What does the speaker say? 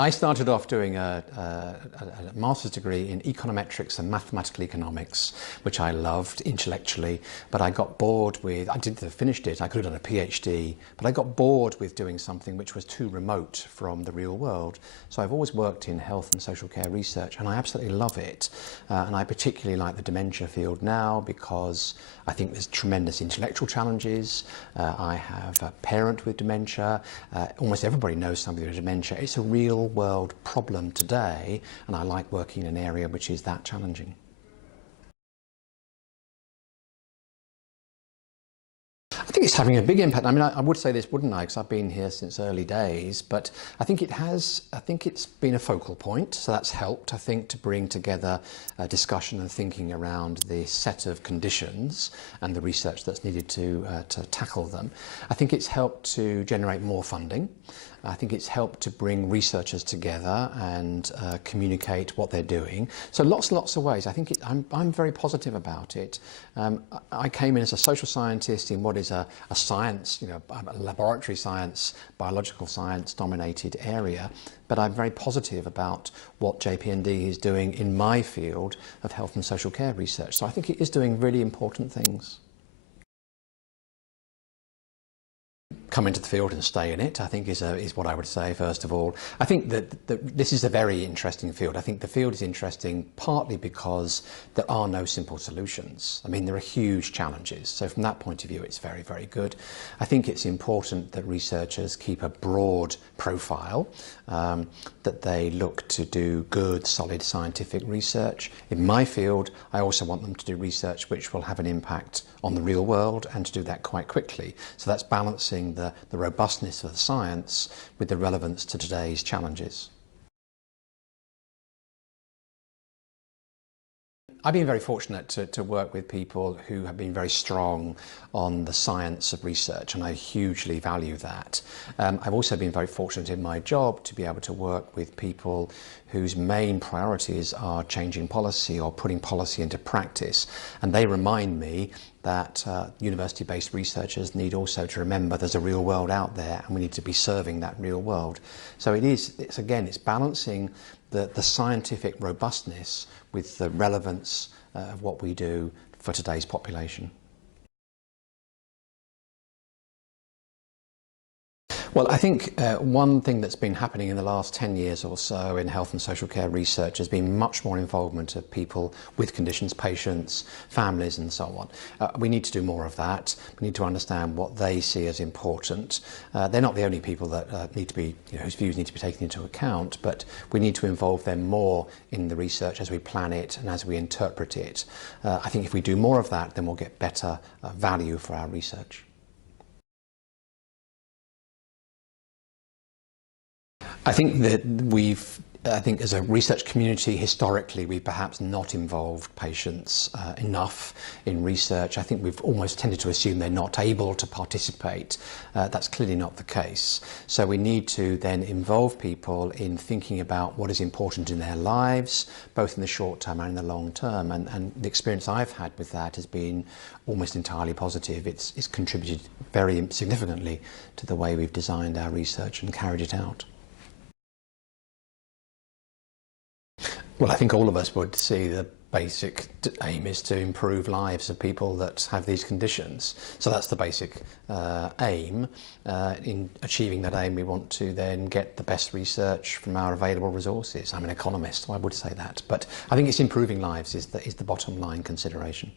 I started off doing a master's degree in econometrics and mathematical economics, which I loved intellectually, but I got bored with, finished it, I could have done a PhD, but I got bored with doing something which was too remote from the real world. So I've always worked in health and social care research, and I absolutely love it. And I particularly like the dementia field now because I think there's tremendous intellectual challenges. I have a parent with dementia. Almost everybody knows somebody with dementia. It's a real world problem today, and I like working in an area which is that challenging. I think it's having a big impact. I mean, I would say this, wouldn't I? Because I've been here since early days, but I think it has. I think it's been a focal point, so that's helped, I think, to bring together discussion and thinking around the set of conditions and the research that's needed to tackle them. I think it's helped to generate more funding. I think it's helped to bring researchers together and communicate what they're doing. So lots of ways. I think I'm very positive about it. I came in as a social scientist in what is a science, a laboratory science, biological science dominated area, but I'm very positive about what JPND is doing in my field of health and social care research. So I think it is doing really important things. Come into the field and stay in it, I think is what I would say first of all. I think that this is a very interesting field. I think the field is interesting partly because there are no simple solutions. I mean, there are huge challenges. So from that point of view, it's very, very good. I think it's important that researchers keep a broad profile, that they look to do good, solid scientific research. In my field, I also want them to do research which will have an impact on the real world and to do that quite quickly. So that's balancing the robustness of the science with the relevance to today's challenges. I've been very fortunate to work with people who have been very strong on the science of research, and I hugely value that. I've also been very fortunate in my job to be able to work with people whose main priorities are changing policy or putting policy into practice, and they remind me that university-based researchers need also to remember there's a real world out there and we need to be serving that real world. So it's balancing the scientific robustness with the relevance of what we do for today's population. Well, I think one thing that's been happening in the last 10 years or so in health and social care research has been much more involvement of people with conditions, patients, families and so on. We need to do more of that. We need to understand what they see as important. They're not the only people that need to be, whose views need to be taken into account, but we need to involve them more in the research as we plan it and as we interpret it. I think if we do more of that, then we'll get better value for our research. I think that as a research community, historically, we've perhaps not involved patients enough in research. I think we've almost tended to assume they're not able to participate. That's clearly not the case. So we need to then involve people in thinking about what is important in their lives, both in the short term and in the long term. And the experience I've had with that has been almost entirely positive. It's contributed very significantly to the way we've designed our research and carried it out. Well, I think all of us would see the basic aim is to improve lives of people that have these conditions. So that's the basic aim. In achieving that aim, we want to then get the best research from our available resources. I'm an economist, so I would say that. But I think it's improving lives is the bottom line consideration.